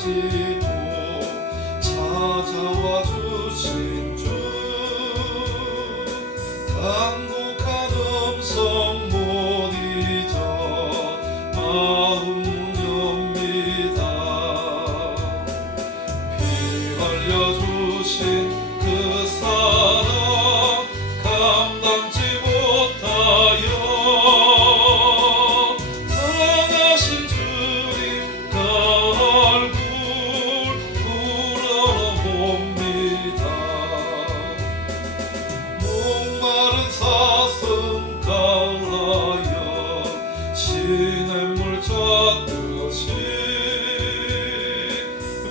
다시 또 찾아와 주신 주. 당혹한 음성 못 잊어 마음 엽니다. 피 흘려주신 사슴 갈라여 시냇물 젖듯이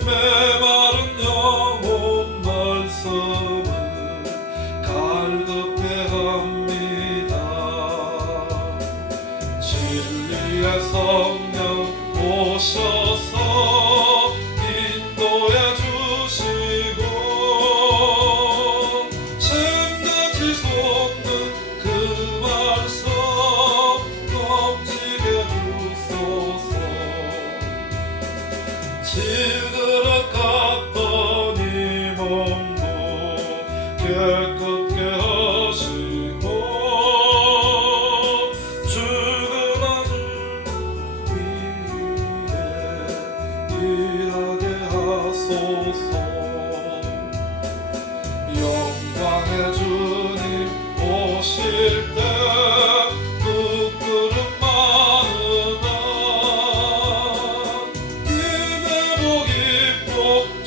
메마른 영혼 말씀을 갈급해 합니다. 진리의 성령 오셔 질그릇 같던 이 몸도 깨끗게 하시고 죽은 위에 일하게 하소서. 영광의 주님 오실 때 を